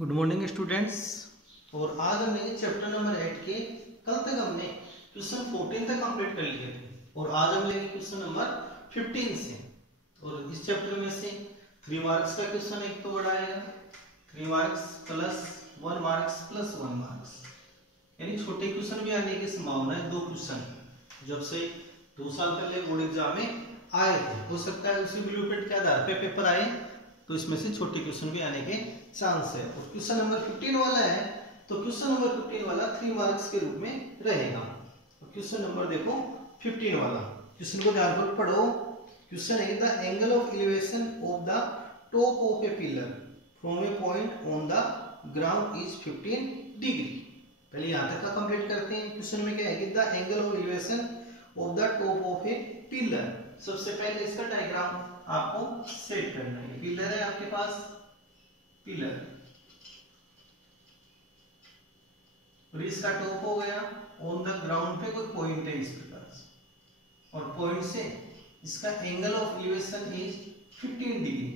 Good morning students. और आज हम लेंगे चैप्टर नंबर 8 के। कल तक हमने क्वेश्चन 14 तक कंप्लीट कर लिए थे और आज हम लेंगे क्वेश्चन नंबर 15 से। और इस चैप्टर में से 3 मार्क्स का क्वेश्चन एक तो बड़ा आएगा, 3 marks plus 1 marks plus 1 marks, यानी छोटे क्वेश्चन भी आने की संभावना है। 2 क्वेश्चन जब से 2 साल पहले बोर्ड एग्जाम में आए थे, हो सकता है उसी ब्लूप्रिंट के आधार पे पेपर आए, तो इसमें से छोटे क्वेश्चन भी आने के चांस है। और क्वेश्चन नंबर 15 वाला है, तो क्वेश्चन नंबर 15 वाला 3 मार्क्स के रूप में रहेगा। क्वेश्चन नंबर देखो 15 वाला, क्वेश्चन को ध्यान से पढ़ो। क्वेश्चन है the angle of elevation of the top of A pillar from a point on the ground is 15 degree. पहले यहां तक का कंप्लीट करते हैं। क्वेश्चन में क्या है कि the angle of elevation of the top of A pillar. सबसे पहले इसका डायग्राम आपको सेट करना है। पिलर है आपके पास, पिलर, और इसका टॉप हो गया ऑन द ग्राउंड पे कोई पॉइंट है इस प्रकार से, और पॉइंट से इसका angle of elevation is 15 degree.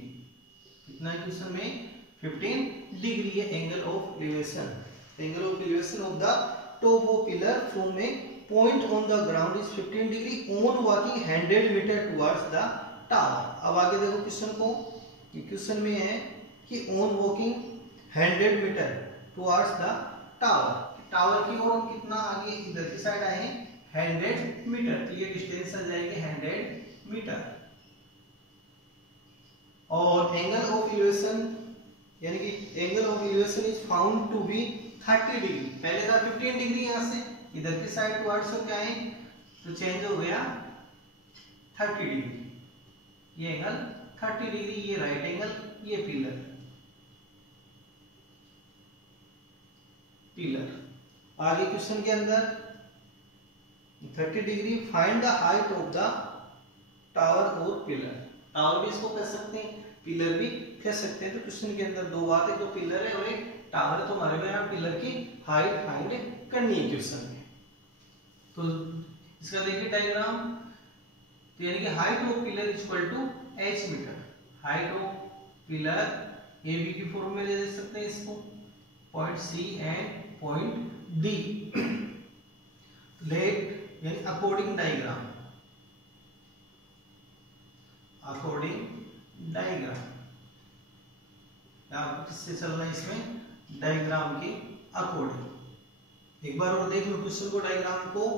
कितना है क्वेश्चन में? 15 डिग्री है angle of elevation. Angle of elevation of the top of pillar from a point on the ground is 15 degree on walking 100 metre towards the tower. अब आगे देखो question को, question में है कि on walking 100 metre towards the tower. Tower की ओर कितना आगे इधर की साइड आए 100 मीटर, तो ये डिस्टेंस आ जाएगी 100 मीटर। और एंगल ऑफ एलिवेशन यानी कि angle of elevation is found to be 30 degree. पहले था 15 डिग्री, यहां से इधर की साइड टुवर्ड्स हो क्या है, तो चेंज हो गया 30 डिग्री। ये एंगल 30 डिग्री, ये राइट एंगल, ये पिलर, पिलर। आगे क्वेश्चन के अंदर 30 degree find the height of the tower और पिलर। टावर भी इसको कह सकते हैं, पिलर भी कह सकते हैं। तो क्वेश्चन के अंदर 2 बात है, तो पिलर है और एक टावर है, तो हमारे को यहाँ पिलर की हाइट फाइंड करनी है क्वेश्चन में। तो इसका देखिए डायग्राम, तो यानी कि height of pillar is equal to h metre. Height of pillar A B की फॉर्म में ले सकते हैं इसको, point C and point D. Let यानी अकॉर्डिंग डायग्राम, अकॉर्डिंग डायग्राम, आप किससे चलना है इसमें? डायग्राम के अकॉर्डिंग। एक बार और देख लो क्वेश्चन को, डायग्राम को।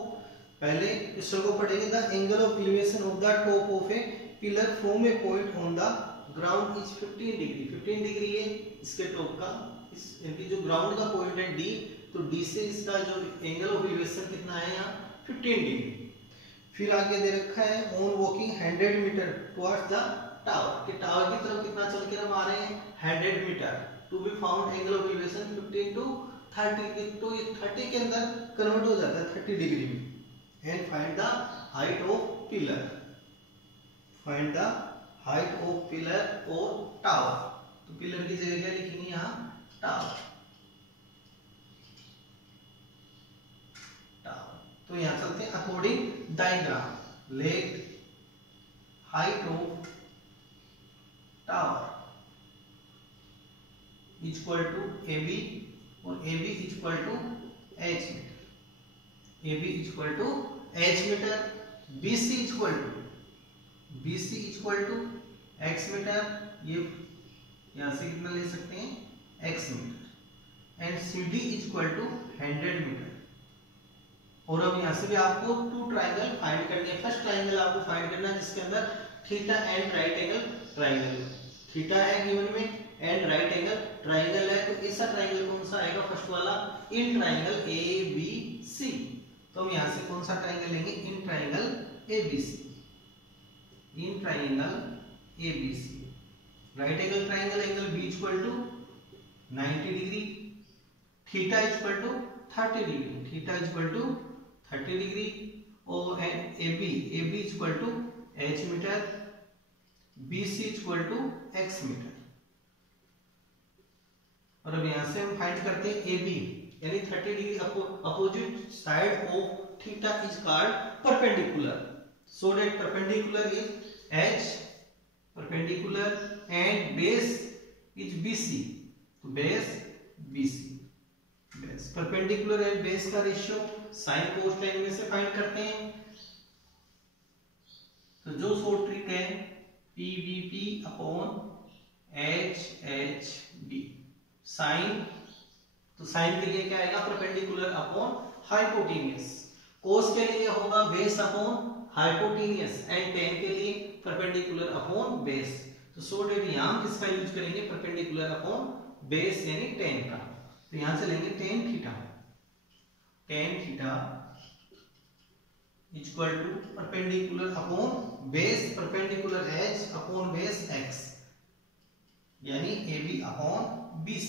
पहले क्वेश्चन को पढ़ेंगे, the angle of elevation of the top of A pillar from a point on the ground is 15 degree. 15 degree है इसके टॉप का, इस जो ग्राउंड का पॉइंट है डी, तो डी से इसका जो एंगल ऑफ एलिवेशन कितना है यहाँ 15 डिग्री। फिर आगे दे रखा है on walking 100 metre towards the tower, कि टावर की तरफ कितना चल के हम आ रहे हैं 100 metre. To be found angle of elevation 15 to 30, तो ये 30 के अंदर कन्वर्ट हो जाता है 30 डिग्री में। And find the height of pillar, find the height of pillar और टावर। तो पिलर की जगह क्या लिखेंगे यहाँ? Tower, tower. तो यहां चलते हैं according diagram. Let height of tower equal to A B, और A B equal to H meter, A B equal to H meter. B C equal to, B C equal to X meter, ये यहां से कितना ले सकते हैं x metre. And C D equal to 100 metre. और अब यहां से भी आपको 2 ट्राइंगल फाइंड करने हैं। फर्स्ट ट्राइंगल आपको फाइंड करना है जिसके अंदर theta and right angle triangle, theta है गिवन में एंड राइट एंगल ट्राइंगल है। तो ऐसा ट्राइंगल कौन सा आएगा? फर्स्ट वाला, इन ट्राइंगल ए बी सी। तो हम यहां से कौन सा ट्राइंगल लेंगे? In triangle A B C, in triangle A B C. Right angle triangle, angle B equal to 90 degree, theta equal to 30 degree, theta equal to 30 degree. और A B equal to H meter, B C equal to X meter. और अब यहां से हम find करते हैं A B, यानी 30 degree opposite side of theta is called perpendicular, so that perpendicular is H perpendicular and base is BC, तो base BC base. Perpendicular and base का रेशियो साइन कोस टेन में से find करते हैं। तो जो short trick है PVP upon HHB sign, तो साइन के लिए क्या आएगा परपेंडिकुलर अपॉन हाइपोटेनियस, कोस के लिए होगा base upon hypotenuse and ten के लिए परपेंडिकुलर अपॉन बेस। तो सो डेट यहां किसका यूज करेंगे परपेंडिकुलर अपॉन बेस यानी टेन का। तो यहां से लेंगे tan theta equal to perpendicular upon base perpendicular H upon base X यानी AB अपॉन BC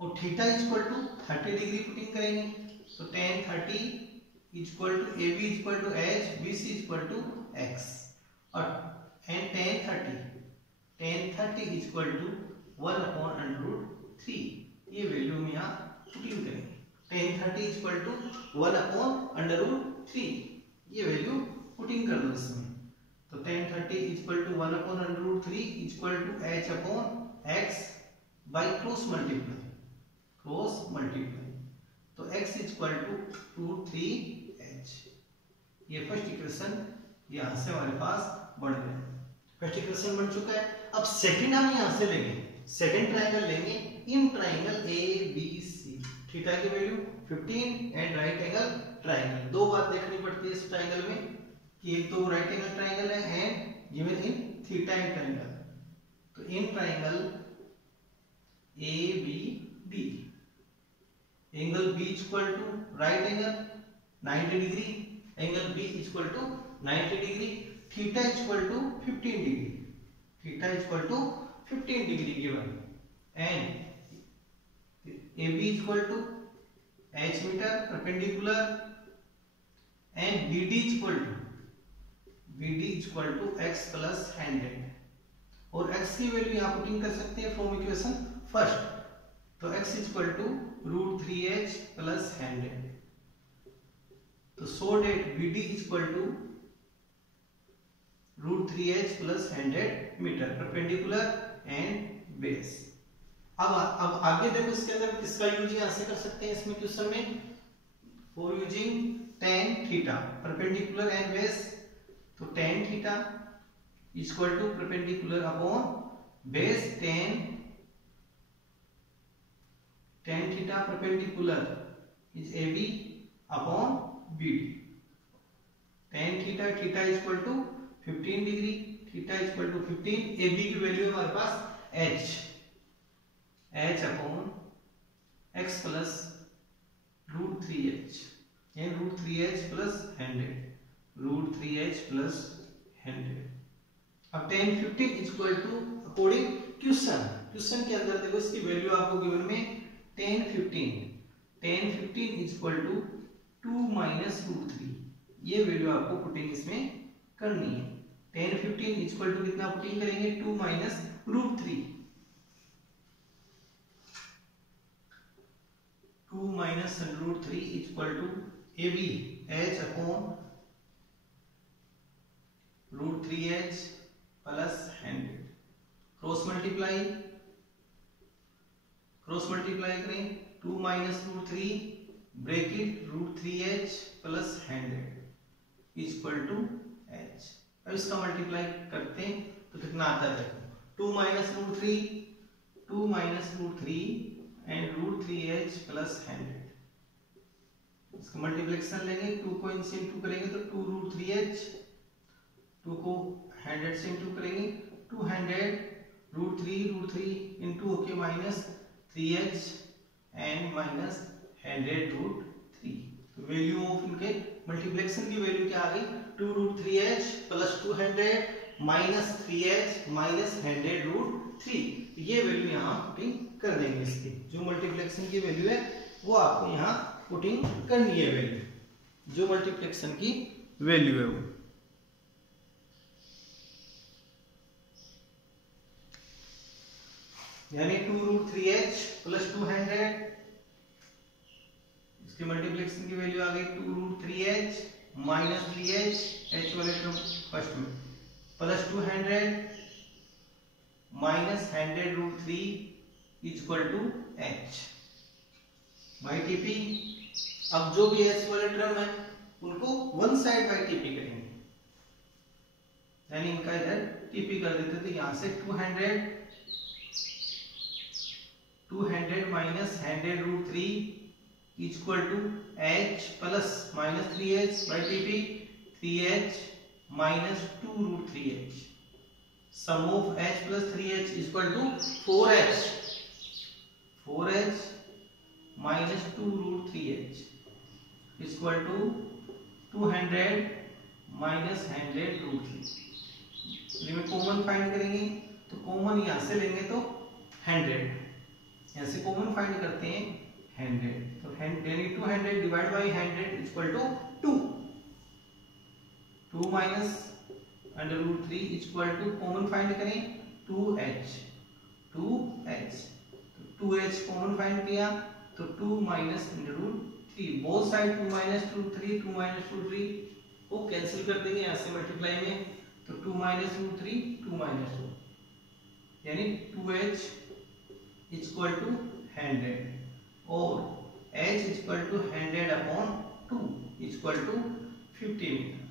और theta equal to 30 degree putting करेंगे। तो tan 30 equal to AB equal to H BC equal to X और tan 30 equal to 1 upon √3 ये value हम यहाँ putting करेंगे। tan 30 equal to 1 upon √3 ये वैल्यू पुटिंग कर दो इसमें। तो tan 30 equal to 1 upon √3 equal to H upon X by cross multiply तो x इक्वल टू √3h। ये फर्स्ट इक्वेशन यहां से हमारे पास बढ़ गया, फर्स्ट इक्वेशन बन चुका है। अब सेकंड हम यहां से लेंगे, सेकंड ट्रायंगल लेंगे इन ट्रायंगल ABC, थीटा की value 15 and right angle triangle. दो बात देखनी पड़ती है इस ट्रायंगल में कि एक तो राइट एंगल ट्रायंगल है and given in theta triangle. तो in triangle ABD angle B equal to right angle 90 degree, angle B equal to 90 degree, theta equal to 15 degree, theta equal to 15 degree given and AB equal to h meter perpendicular and BD equal to x plus 100 और x की value यहां putting कर सकते हैं from equation first. तो x equal to √3h plus 100। तो so that BD equal to √3h plus 100 meter perpendicular and base. अब आगे देखो इसके अंदर किसका यूज यहां से कर सकते हैं इसमें क्वेश्चन में for using tan theta perpendicular and base. तो tan theta equal to perpendicular upon base tan theta perpendicular is AB upon BD। tan theta equal to 15 degree, theta equal to 15, AB की value हमारे पास h upon x plus √3h यानी √3h plus 100, √3h plus 100। अब tan 15 equal to according question के अंदर देखो इसकी value आपको गिवन में tan 15 इक्वल टू 2 माइनस √3 ये वैल्यू आपको पुटिंग इसमें करनी है। tan 15 इक्वल टू कितना पुटिंग करेंगे 2 minus √3, 2 minus √3 equal to AB h upon √3h plus 100 cross multiply करें 2 minus √3 bracket √3h plus 100 equal to h। अब इसका मल्टीप्लाई करते हैं तो कितना आता है 2 माइनस √3 एंड √3h प्लस 100। इसका मल्टीप्लिकेशन लेंगे 2 को इनसे इंटू करेंगे तो 2 √3h, 2 को 100 से इंटू करेंगे 200 √3 इंटू होके माइनस 3h एंड माइनस 100 √3। तो वैल्यू ऑफ इनके मल्टीप्लिकेशन की वैल्यू क्या आ गई 2 √3h plus 200 minus 3h minus 100 √3। ये वैल्यू यहाँ पुटिंग कर देंगे। इसकी जो मल्टीप्लिकेशन की वैल्यू है वो आपको यहाँ पुटिंग करनी है, वैल्यू जो मल्टीप्लिकेशन की वैल्यू है वो। यानी 2 √3h प्लस 200, इसकी मल्टीप्लिकेशन की वैल्यू आ गई 2 √3h माइनस 3h h वाले टर्म फर्स्ट में plus 200 minus 100 √3 equal to H by TP. अब जो भी एच वाले टर्म है उनको वन साइड बाई टीपी करेंगे, यानी इनका इधर टीपी कर देते थे। यहां से 200 minus 100√3 equal to H plus minus 3h by TP 3h minus 2√3h। Sum of h plus 3h equal to 4h minus 2√3h equal to 200 minus 100√3। Limit common find करेंगे तो कॉमन यहां से लेंगे तो 100, यहां से कॉमन फाइंड करते हैं 100, तो यानी 200 divide by 100 equal to 2 minus √3 equal to common find करें 2h 2h कॉमन फाइंड किया तो 2 माइनस √3, बोथ साइड 2 माइनस 2 3 को कैंसिल कर देंगे यहां से मल्टीप्लाई में, तो 2 माइनस 3 2 माइनस 2 यानी 2h इक्वल टू 100 और h equal to 100/2 equal to 50 metre.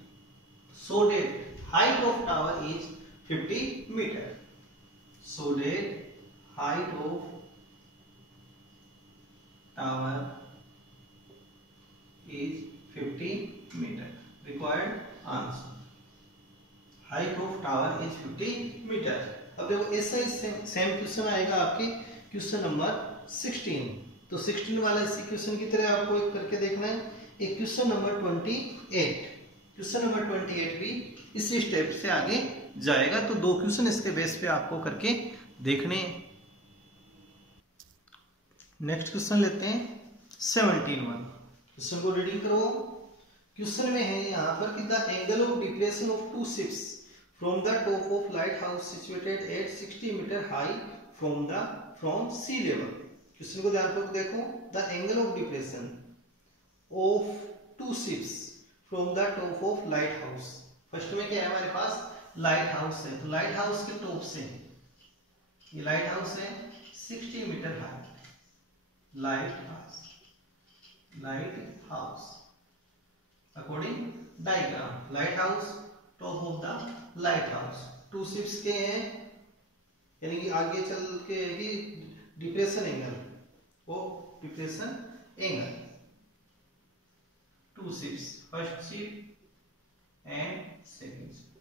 So that height of tower is 50 meter. So that height of tower is 50 meter. Required answer. Height of tower is 50 meter. अब देखो ऐसा ही same question आएगा आपके question number 16। तो 16 वाला इसी question की तरह आपको एक करके देखना है। एक क्वेश्चन नंबर 28, क्वेश्चन नंबर 28 भी इसी स्टेप से आगे जाएगा। तो दो क्वेश्चन इसके बेस पे आपको करके देखने। नेक्स्ट क्वेश्चन लेते हैं 17 क्वेश्चन को रीडिंग करो। क्वेश्चन में है यहाँ पर कि the angle of depression of two ships from the top of light house situated at 60 metre high from sea level. Question को ध्यानपूर्वक देखो। The angle of depression of two ships from the top of light house. First में क्या है हमारे पास light house है, तो light house के टॉप से, ये लाइट हाउस है 60 metre high. Lighthouse according diagram, lighthouse top of the lighthouse. Two ships के हैं यानी कि आगे चल के भी डिप्रेशन एंगल, वो depression angle two ships, first ship and second ship,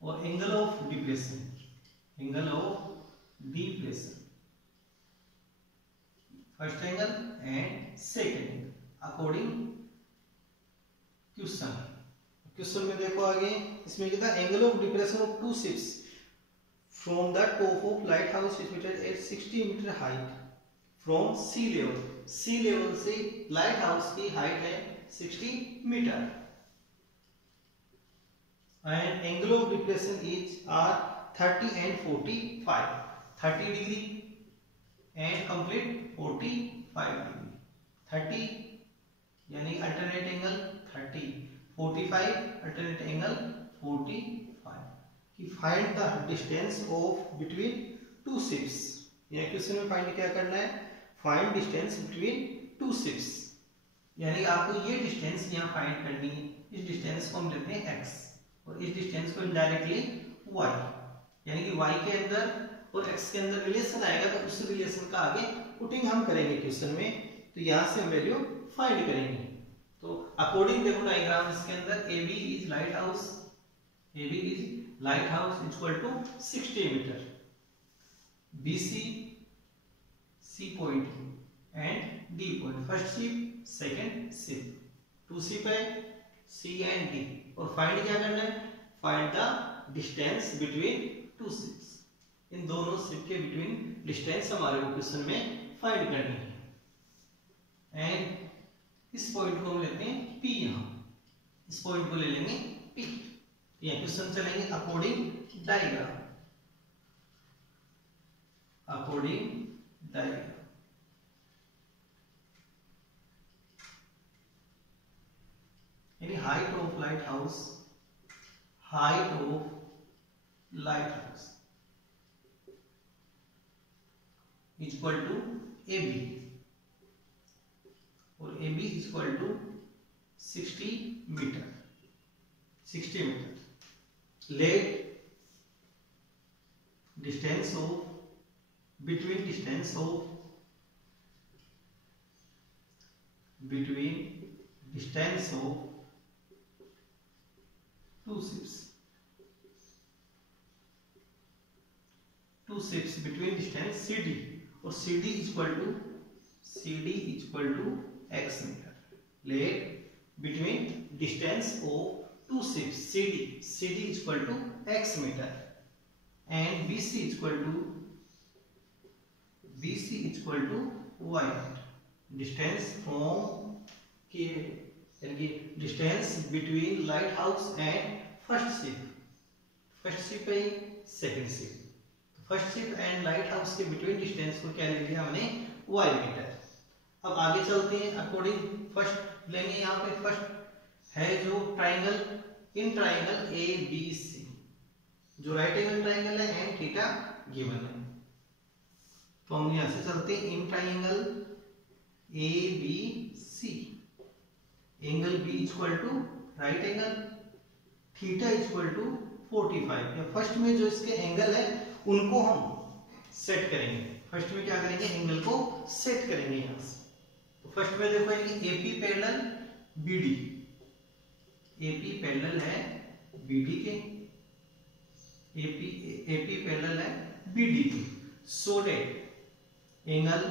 और angle of depression first angle and second angle according question में देखो आगे इसमें क्या था, angle of depression of two ships from the top of light house situated at 60 metre height from sea level. Sea level से light house की height है 60 metre and angle of depression is are 30 and 45, 30 degree and complete 45 degree। 30 यानी alternate angle 30, 45 alternate angle 45। कि find the distance of between two ships. यह question में find क्या करना है, find distance between two ships, यानी आपको ये डिस्टेंस यहाँ फाइंड करनी है। इस डिस्टेंस को हम लेते हैं x और इस डिस्टेंस को इनडायरेक्टली y, यानी कि y के अंदर और x के अंदर रिलेशन आएगा तो उस रिलेशन का आगे पुटिंग हम करेंगे क्वेश्चन में, तो यहाँ से हम वैल्यू फाइंड करेंगे। तो अकॉर्डिंग देखो डायग्राम इसके अंदर AB is light house equal to 60 meter, BC C point and D point, first ship second ship, two ship है C एंड D, और फाइंड क्या करना है, find the distance between two ships. इन दोनों शिप के बिटवीन डिस्टेंस हमारे को क्वेश्चन में फाइंड करनी है। एंड इस पॉइंट को हम लेते हैं P, यहाँ इस पॉइंट को ले लेंगे P। यह क्वेश्चन चलेंगे अकॉर्डिंग डायग्राम, यानी height of light house equal to AB और AB equal to 60 metre. Let distance of between distance of two ships between distance CD और CD equal to x meter. Let between distance of two ships CD equal to x metre and BC equal to y distance from के distance between lighthouse and first ship है second ship. First ship and lighthouse के between distance को क्या ले लिया हमने y metre. अब आगे चलते हैं अकॉर्डिंग फर्स्ट लेंगे। यहाँ पे फर्स्ट है जो ट्राइंगल इन ट्राइंगल ABC जो राइट एंगल ट्राइंगल है एंड थीटा गिवन है। तो हम यहां से चलते हैं in triangle ABC angle B equal to right angle theta equal to 45। या फर्स्ट में जो इसके एंगल है उनको हम सेट करेंगे। फर्स्ट में क्या करेंगे एंगल को सेट करेंगे यहां से। तो फर्स्ट में देखो AP parallel BD AP parallel है BD के AP पैरेलल है BD के। So that angle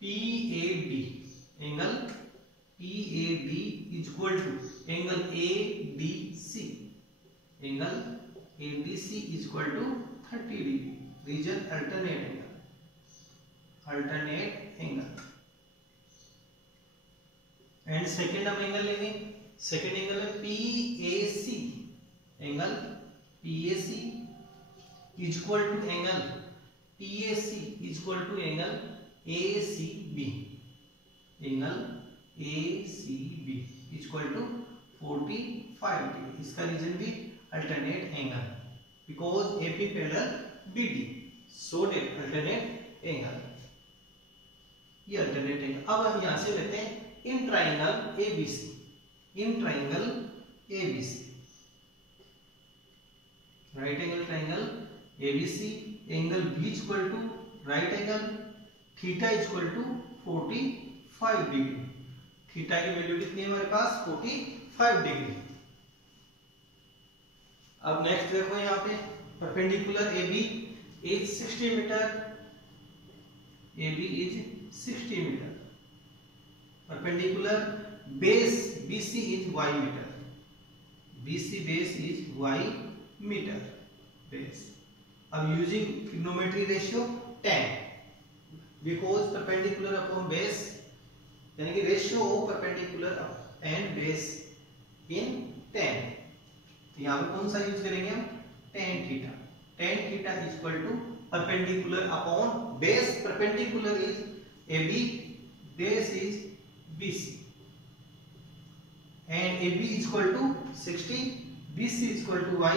PAD equal to angle ADC equal to 30 degree reason alternate angle. And second हम एंगल लेंगे। सेकेंड एंगल है PAC equal to angle PAC equal to angle ACB equal to 45 degree. इसका reason भी alternate angle because AP parallel BD so that alternate angle. ये alternate angle. अब हम यहां से लेते हैं in triangle ABC right angle triangle ABC angle B equal to right angle theta equal to 45 degree. Theta की value कितनी है हमारे पास 45 डिग्री। अब नेक्स्ट देखो यहाँ पे perpendicular AB is 60 meter. AB is 60 meter. Perpendicular base BC is y meter. BC base is y meter base. अब using trigonometry ratio 10 because perpendicular upon base यानी कि ratio of perpendicular and base in 10। तो यहाँ पे कौन सा use करेंगे हम tan theta equal to perpendicular upon base. Perpendicular is AB base is BC and AB equal to 60 BC equal to y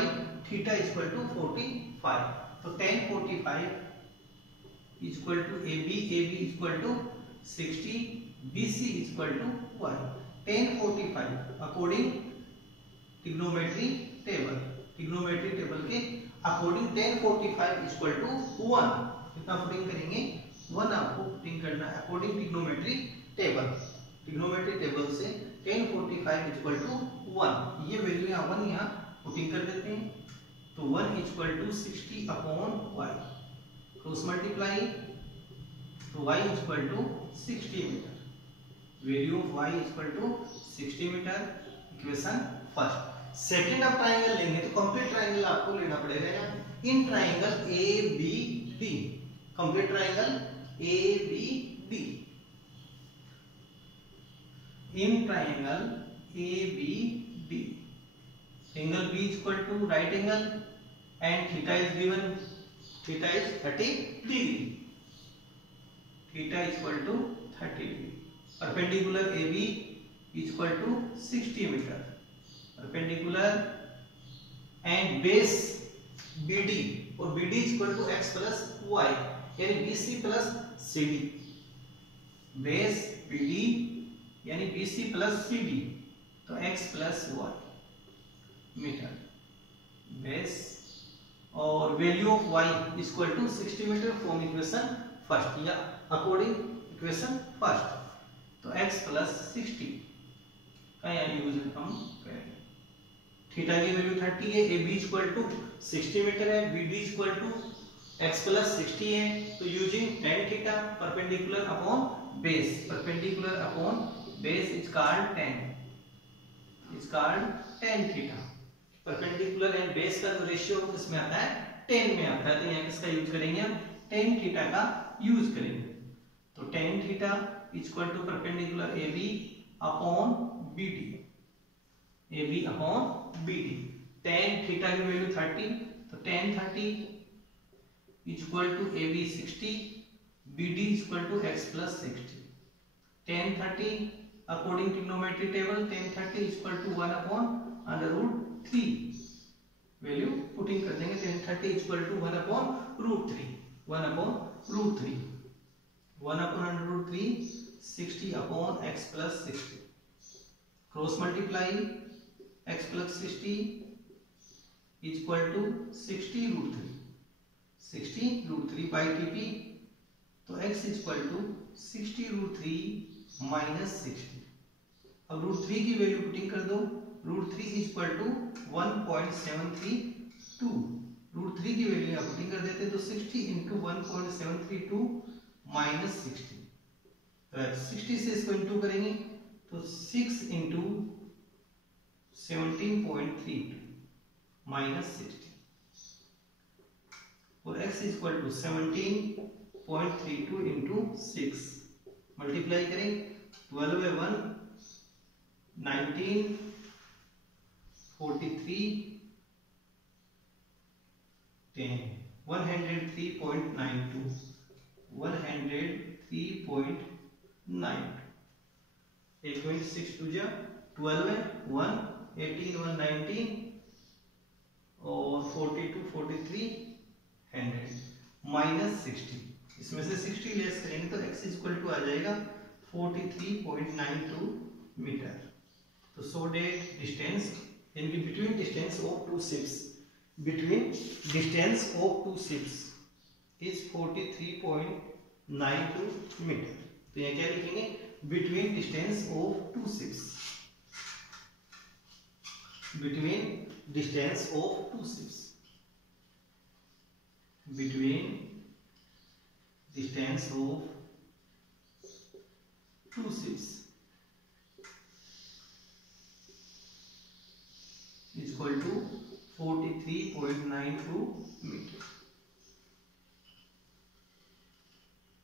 theta equal to 45। तो tan 45 equal to AB equal to 60 BC equal to y। tan 45 according trigonometry table के according tan 45 equal to 1। कितना putting करेंगे 1 आपको putting करना है according trigonometry table से tan 45 equal to 1। ये value यहाँ पुटिंग कर देते हैं। तो 1 equal to 60 upon y cross multiply तो y equal to 60 metre. Value of y equal to 60 metre equation first. Second आप ट्राइंगल लेंगे तो कंप्लीट ट्राइंगल आपको लेना पड़ेगा in triangle ABD। Complete triangle ABD in triangle ABD angle B equal to right angle and theta is given theta is 30 degree theta equal to 30 degree. Perpendicular AB equal to 60 meter. Perpendicular and base BD और BD equal to x plus y यानी BC plus CD, base BD यानी BC plus CD, तो x plus y meter base, और value of y equal to 60 meter from equation first या according equation first, तो x plus 60 का यहाँ use हम करेंगे। थीटा की वैल्यू 30 है, AB इक्वल टू 60 मीटर है, BD equal to x plus 60 है, तो using tan theta perpendicular upon base, perpendicular upon base is called tan theta. Perpendicular and base का जो रेशियो इसमें आता है 10 में आता है, तो यहाँ किसका यूज करेंगे हम, tan थीटा का यूज करेंगे। तो tan theta equal to perpendicular AB upon BD, AB upon BD। tan theta की वैल्यू 30, तो tan 30 equal to AB 60, BD equal to x plus 60। tan 30 according trigonometry table tan 30 equal to 1 upon under root 3, value putting कर देंगे, tan 30 equal to 1 upon root 3, 1 upon root 3, 1 upon under root 3, 60 upon x plus 60, cross multiply x plus 60 equal to 60 root 3, 60 root 3 by TP, तो x equal to 60 root 3 minus 60। अब root 3 की value putting कर दो, root 3 equal to 1.732, root 3 की value यहाँ putting कर देते, तो 60 इंटू 1.732 माइनस 60, तो 60 से इसको इंटू करेंगे तो 6 इंटू 17.32 माइनस 60, और x equal to 17.32 into 6, multiply करें 12 बाई 1 19, 43 10, 103.92, 103.92, 8.6 2 12 है, 1 18 1 19 और 42 43 100 माइनस 60, इसमें से 60 लेस करेंगे तो x इक्वल टू आ जाएगा 43.92 मीटर। तो सो डेट डिस्टेंस इनकी between distance of two ships, between distance of two ships is 43.92 metre. तो यहाँ क्या लिखेंगे, between distance of two ships, between distance of two ships, between distance of two ships is equal to 43.92 metre.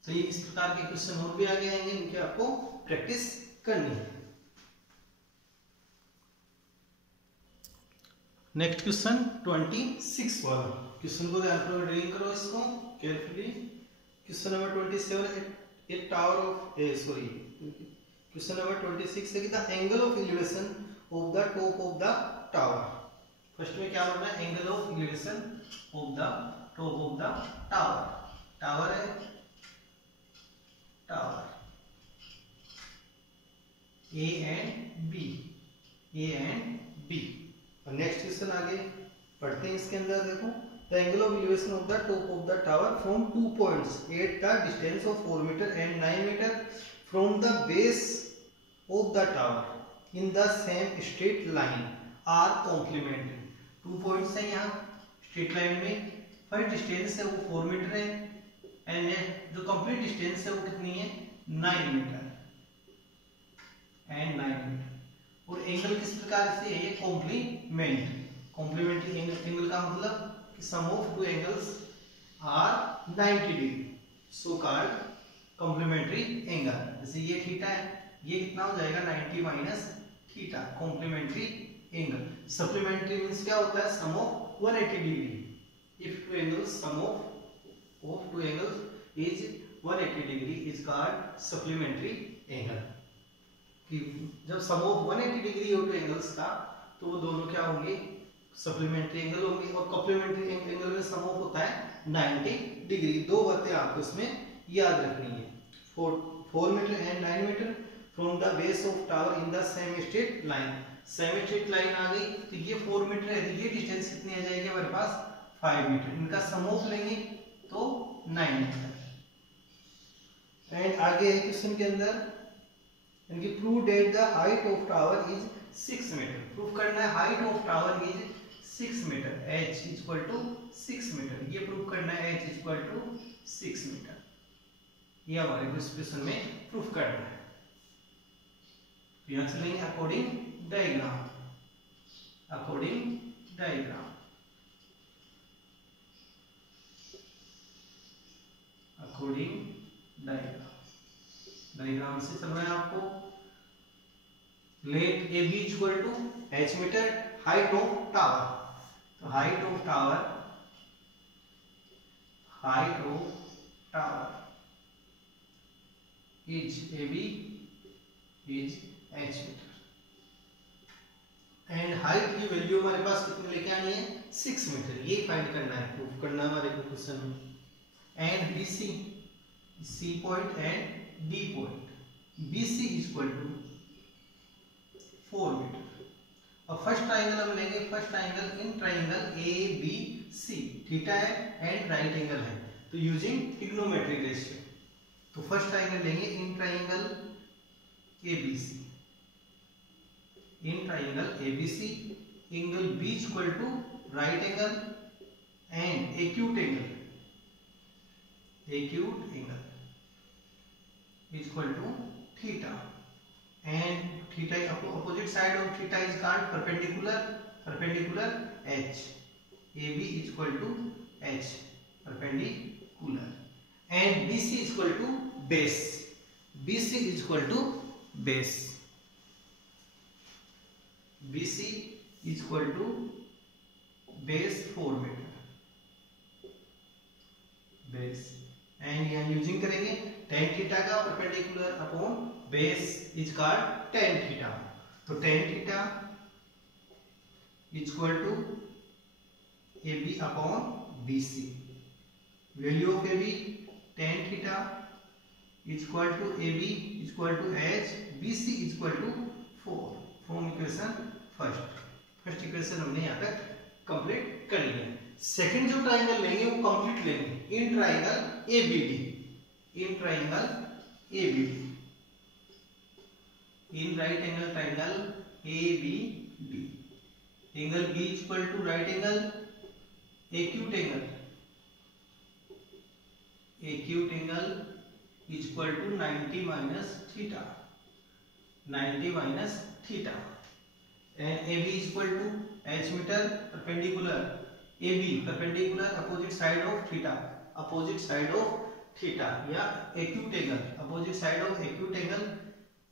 तो ये इस प्रकार के question और भी आगे आएंगे, इनके आपको प्रैक्टिस करनी है। नेक्स्ट क्वेश्चन 26 वाला क्वेश्चन को ध्यान से रीडिंग करो इसको carefully. Question number 27 a tower of question number 26 है कि the angle of elevation of the top of the tower. First में क्या बोलना है, angle of elevation of the top of the tower. Tower है, tower A and B, A and B। और next question आगे पढ़ते हैं, इसके अंदर देखो the angle of elevation of the top of the tower from 2 points at the distance of 4 meter and 9 meter from the base of the tower in the same straight line are complementary। 2 points है यहाँ straight line में, first distance है वो 4 metre है and जो complete distance है वो कितनी है 9 मीटर एंड 9 मीटर। और एंगल किस प्रकार से है, ये कॉम्प्लीमेंट्री। कॉम्प्लीमेंट्री एंगल का मतलब sum of two angles are 90 degree, so called complementary angle। जैसे ये थीटा है, ये कितना हो जाएगा 90 minus theta, complementary angle। supplementary means क्या होता है, sum of 180 degree। if two angles sum of two angles is 180 degree is called supplementary angle। कि जब sum of 180 degree हो two angles का तो वो दोनों क्या होंगे सप्लीमेंट्री एंगल होंगे और कॉम्प्लीमेंट्री एंगल में सम ऑफ होता है 90 डिग्री। दो बातें आपको इसमें याद रखनी है। 4 meter and 9 meter from the base of tower in the same straight line. Same straight line आ गई तो ये 4 मीटर है, तो ये डिस्टेंस कितनी आ जाएगी हमारे पास 5 मीटर। इनका सम ऑफ लेंगे तो 9 मीटर। एंड आगे है क्वेश्चन के अंदर इनकी prove that the height of tower is 6 metre. Prove करना है height of tower is 6 metre, h equal to 6 metre. ये प्रूव करना है h इक्वल टू 6 मीटर। ये हमारे क्वेश्चन में प्रूफ करना है। तो यहां से लेंगे according diagram. According diagram, according diagram, diagram से चल रहा है आपको। Let A B equal to h metre, height of tower. तो height of tower, height of tower is A B is h meter. And height की value हमारे पास कितनी लेके आनी है 6 मीटर। ये फाइंड करना है, प्रूफ करना है हमारे क्वेश्चन में। And BC, C point and D point, BC equal to 4 metre. अब फर्स्ट ट्राइंगल हम लेंगे। First triangle in triangle ABC, theta है एंड राइट एंगल है, तो यूजिंग ट्रिग्नोमेट्रिक रेशियो। तो फर्स्ट ट्राइंगल लेंगे in triangle ABC। In triangle ABC angle B equal to right angle and acute angle, acute angle equal to theta. And theta opposite side of theta is called perpendicular, perpendicular h। AB equal to h, perpendicular। and BC equal to base, BC equal to base, BC equal to base 4 metre, base। And यहाँ using करेंगे tan theta का perpendicular upon base is called tan theta. तो tan theta equal to AB upon BC। Value of AB tan theta equal to AB equal to h, BC equal to 4 from equation first. First equation हमने यहाँ तक complete कर लिया। Second जो triangle लेंगे वो complete लेंगे in triangle ABD, in triangle ABD, in right angle triangle ABD। Angle B equal to right angle acute angle, acute angle equal to 90 minus theta, 90 minus theta. And AB equal to h meter, perpendicular AB perpendicular opposite side of theta, opposite side of theta या acute angle, opposite side of acute angle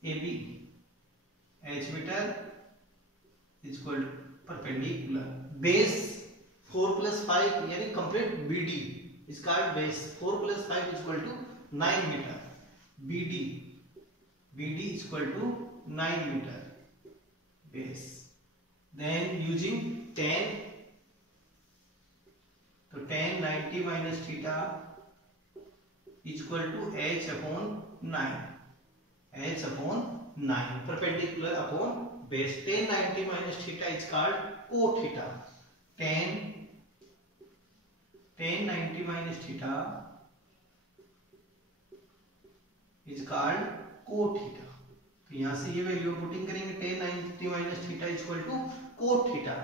AB h meter equal perpendicular. Base 4 + 5 यानी complete BD is called base. 4 + 5 equal to 9 metre, BD, BD equal to 9 metre base. Then using tan, तो tan 90 minus theta equal to h upon 9, h upon 9 perpendicular upon base. tan 90 minus theta is called cot theta. tan 90 minus theta is called cot theta. तो यहां से ये value putting करेंगे tan 90 minus theta equal to cot theta,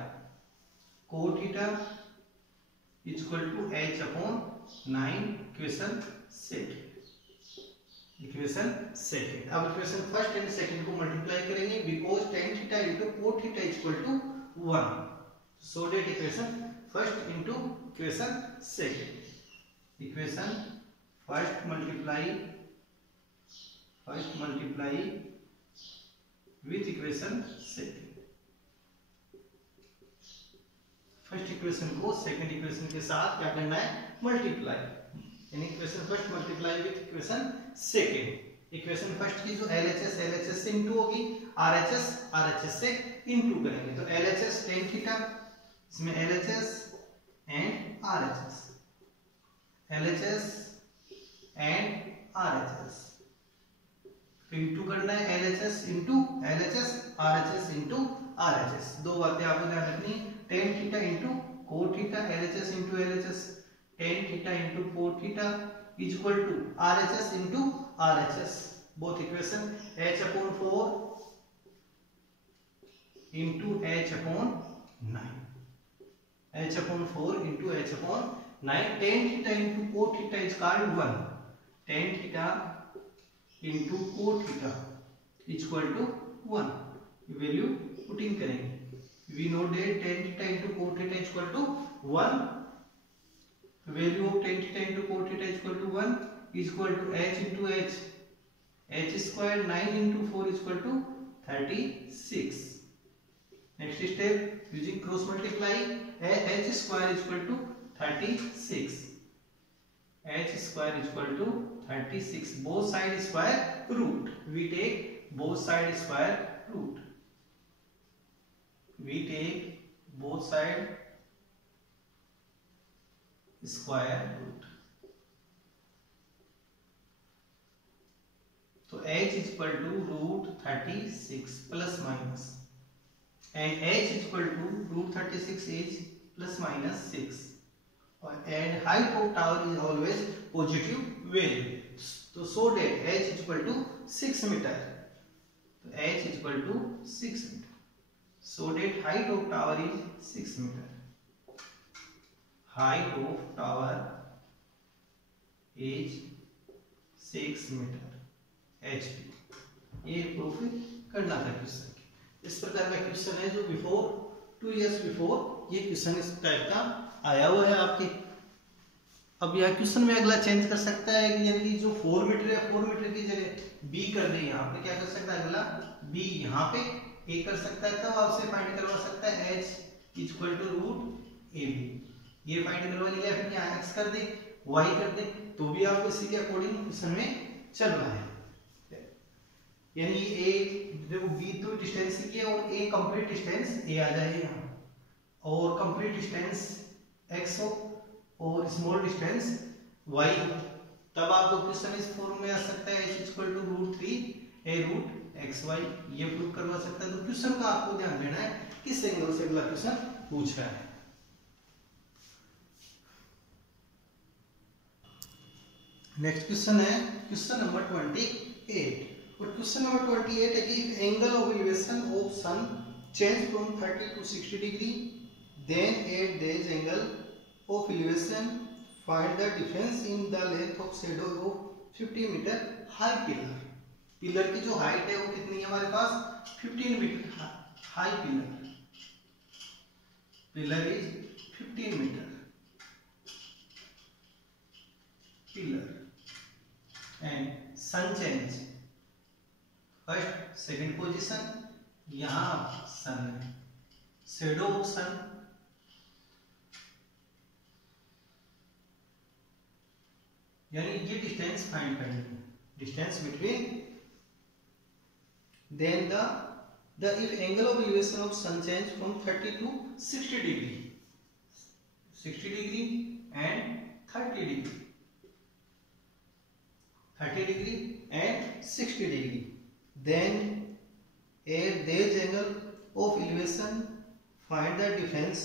cot theta equal to h upon 9 equation second, equation second. अब equation first and second को multiply करेंगे because tan theta into cot theta equal to 1। So that equation first into equation second. Equation first multiply with equation second. First equation को second equation के साथ क्या करना है multiply, यानी equation first multiply with equation second. Equation first की जो LHS, LHS से इनटू होगी, RHS, RHS से इनटू करेंगे। तो LHS tan थीटा इसमें LHS and RHS, LHS and RHS, तो इंटू करना है LHS into LHS, RHS into RHS। दो बातें आपको ध्यान रखनी, tan theta into cot theta, LHS into LHS, tan theta into cot theta is equal to RHS into RHS, both equation h/4 into h/9, h/4 into h/9, tan theta into cot theta is called 1, tan theta into cot theta is equal to 1, value putting करेंगे, we know that tan theta into cot theta is equal to 1, value of tan theta into cot theta is equal to 1 is equal to h into h, h square 9 into 4 is equal to 36। Next step using cross multiply, h square is equal to 36, h square is equal to 36, both side square root, we take both side square root, we take both side square root, तो h is equal to root 36 plus minus, and h is equal to root 36 is plus minus 6, and height of tower is always positive value, तो so that h is equal to 6 meter, तो h is equal to 6 meter, so that height of tower is 6 meter, height of tower is 6 meter HP, ये proof करना था question. इस प्रकार का question है जो बिफोर 2 years बिफोर ये क्वेश्चन इस टाइप का आया हुआ है आपके। अब यह क्वेश्चन में अगला चेंज कर सकता है कि यानी जो 4 मीटर है 4 मीटर की जगह b कर दे, यहाँ पे क्या कर सकता है अगला b यहाँ पे a कर सकता है, तब आपसे फाइंड करवा सकता है h is equal to root ab, ये फाइंड करवा के लिए अपने यहाँ x कर दे y कर दे, तो भी आपको इसी के अकॉर्डिंग क्वेश्चन में चलना है, यानी a देखो b तो डिस्टेंस की है और a कंप्लीट डिस्टेंस a आ जाए यहाँ, और कंप्लीट डिस्टेंस x हो और स्मॉल डिस्टेंस y, तब आपको क्वेश्चन इस फॉर्म में आ सकता है h equal to root 3 a root xy, ये प्रूव करवा सकता है। तो क्वेश्चन का आपको ध्यान देना है किस एंगल से अगला क्वेश्चन पूछ रहा है। नेक्स्ट क्वेश्चन है क्वेश्चन नंबर 28, और क्वेश्चन नंबर 28 है कि if angle of elevation of sun change from 30 to 60 degree, then at this angle of elevation find the difference in the length of shadow of 50 meter high pillar, pillar की जो height है वो कितनी है हमारे पास 15 metre, high pillar is 15 metre, pillar and sun change first second position, यहाँ sun है, शेडो ऑफ सन, यानी ये डिस्टेंस फाइंड करनी है, distance between, then the if angle of elevation of sun change from 30 to 60 degree, 60 degree and 30 degree, 30 degree and 60 degree, then at this angle of elevation find the difference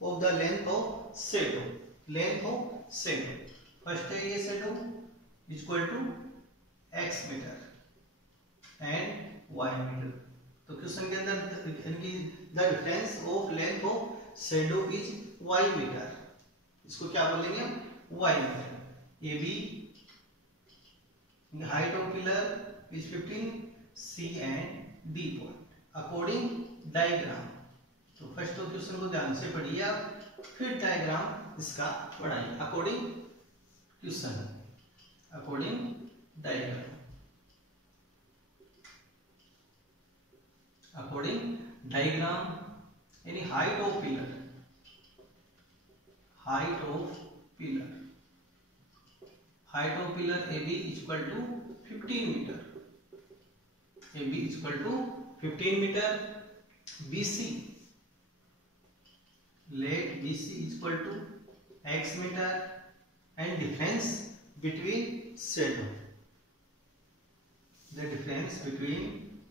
of the length of shadow, length of shadow, first है ये shadow equal to x metre and y metre, तो question के अंदर the difference of length of shadow is y metre, इसको क्या बोलेंगे y metre, A B height of pillar is 15, C and D point according diagram. तो first तो question को ध्यान से पढ़िए आप, फिर डायग्राम इसका पढ़ाइए according question, according diagram, according diagram, यानी height of pillar, height of pillar, height of pillar A B equal to 15 metre, A B equal to 15 metre, B C let BC equal to x meter and difference between shadow. The difference between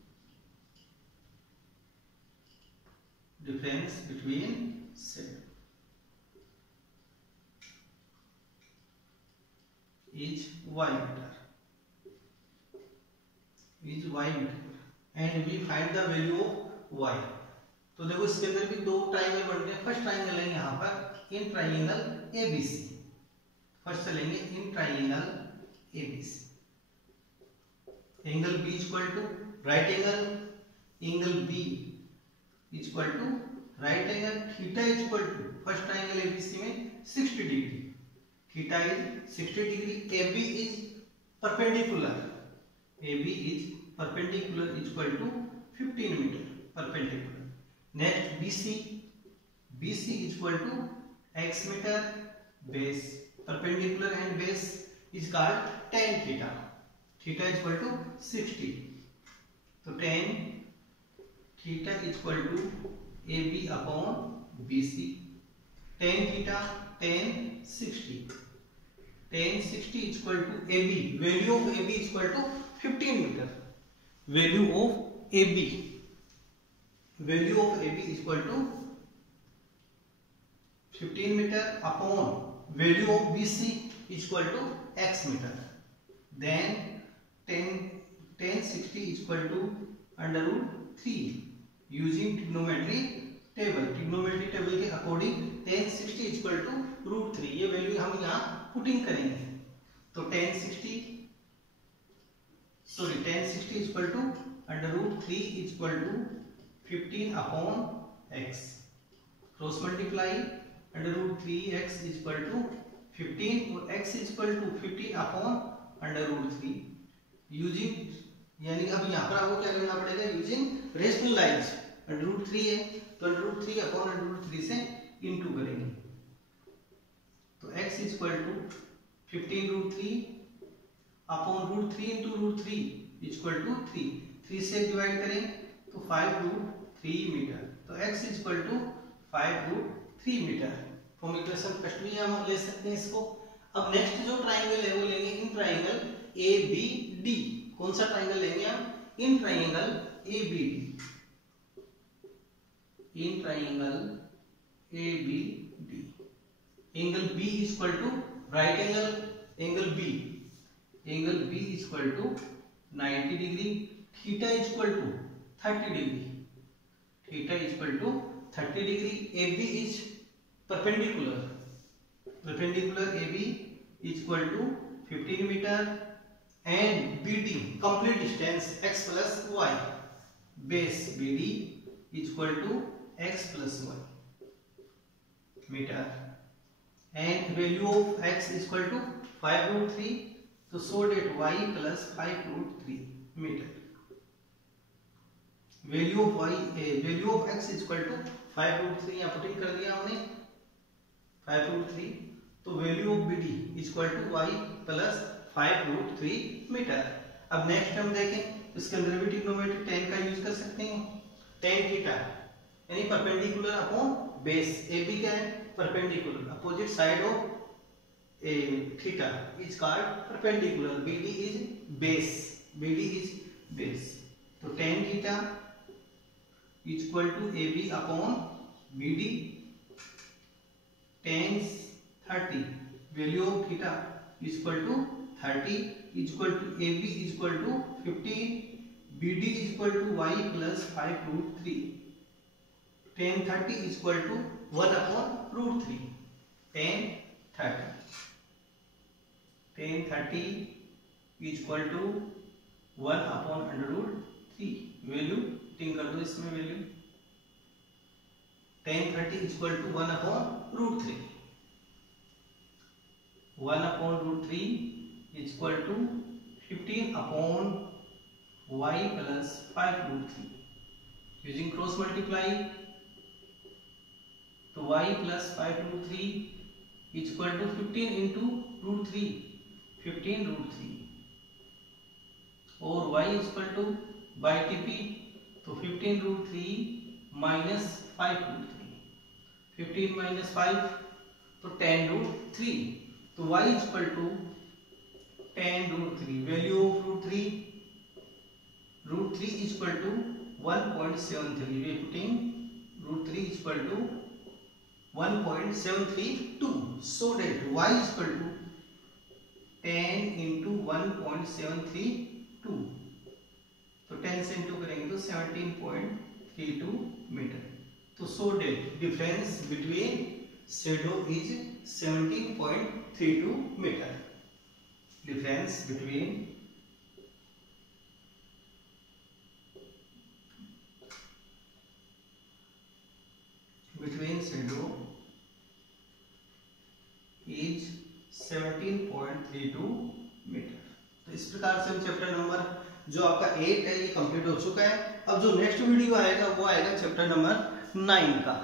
shadow is y meter, and we find the value of y. तो देखो इसके अंदर भी दो triangle बन रहे हैं। First triangle है यहाँ पर इन ट्राइंगल ABC। फर्स्ट चलेंगे in triangle ABC। Angle B equal to right angle B equal to right angle theta equal to first triangle ABC में 60 degree. Theta is 60 degree. AB is perpendicular. AB is perpendicular equal to 15 metre perpendicular. Next BC equal to x metre base perpendicular and base is called tan theta. Theta equal to 60। तो tan theta equal to AB upon BC। tan theta tan 60। tan 60 equal to AB। Value of AB equal to 15 metre. Value of AB equal to 15 metre upon value of BC equal to x metre. Then tan 60 equal to √3 using trigonometry table के according tan 60 equal to √3 ये value हम यहाँ putting करेंगे। तो tan 60 equal to √3 equal to 15 upon x। Cross multiply √3x equal to 15 और x equal to 15 upon √3 using, यानी अब यहाँ पर आपको क्या करना पड़ेगा यूजिंग रेशनलाइज। √3 है तो √3 अपॉन √3 से इंटू करेंगे। तो x equal to 15√3 upon √3 into √3 equal to 3 से डिवाइड करें तो 5√3 मीटर। तो x equal to 5√3 metre. From equation first में हम ले सकते हैं इसको। अब नेक्स्ट जो ट्राइंगल है वो लेंगे इन ट्राइंगल ABD। कौन सा ट्राइंगल लेंगे हम? In triangle ABD। Angle B equal to right angle B equal to 90 degree. Theta equal to 30 degree. AB is perpendicular AB equal to 15 meter and BD complete distance x plus y। Base BD equal to x plus y meter and value of x equal to 5√3। तो so that y plus 5√3 meter. Value of x equal to 5√3 यहाँ putting कर दिया हमने 5√3। तो value of BD equal to y plus 5√3 metre. अब next हम देखें इसके अंदर भी ट्रिग्नोमेट्री tan का यूज कर सकते हैं। tan थीटा यानी परपेंडिकुलर अपॉन बेस। AB क्या है? Perpendicular. Opposite side of theta is called perpendicular. BD is base. तो tan theta equal to AB upon BD। tan 30 value of theta equal to 30 equal to AB equal to 15। BD equal to y plus 5√3। tan 30 equal to 1 upon √3। tan 30 equal to 1 upon √3। Value टिंग कर दो इसमें value. tan 30 equal to 1 upon √3। 1 upon √3 equal to 15 upon y plus 5√3 using cross multiply. तो y plus 5√3 equal to 15 into √3 15√3 और y equal to by TP। तो 15√3 minus 5√3 15 minus 5 तो 10√3। तो y equal to 10√3। Value of √3 is equal to 1.73. We are putting √3 is equal to 1.732. So that y is equal to 10 into 1.732. तो 10 से into करेंगे तो 17.32 metre. तो so that difference between shadow is 17.32 metre. Difference between shadow is 17.32 metre. तो इस प्रकार से हम चैप्टर नंबर जो आपका 8 है ये कंप्लीट हो चुका है। अब जो नेक्स्ट वीडियो आएगा वो आएगा चैप्टर नंबर 9 का,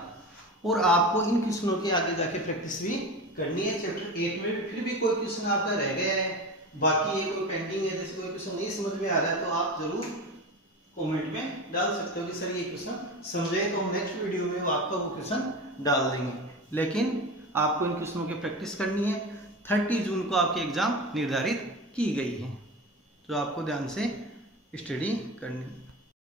और आपको इन क्वेश्चनों के आगे जाके प्रैक्टिस भी करनी है। चैप्टर 8 में फिर भी कोई क्वेश्चन आपका रह गया है, बाकी ये कोई पेंडिंग है, जैसे कोई क्वेश्चन नहीं समझ में आ रहा है तो आप जरूर कमेंट में डाल सकते हो कि सर ये क्वेश्चन समझे, तो हम नेक्स्ट वीडियो में वो आपका वो क्वेश्चन डाल देंगे। लेकिन आपको इन क्वेश्चनों की प्रैक्टिस करनी है। 30 जून को आपके एग्जाम निर्धारित की गई है, तो आपको ध्यान से स्टडी करनी है।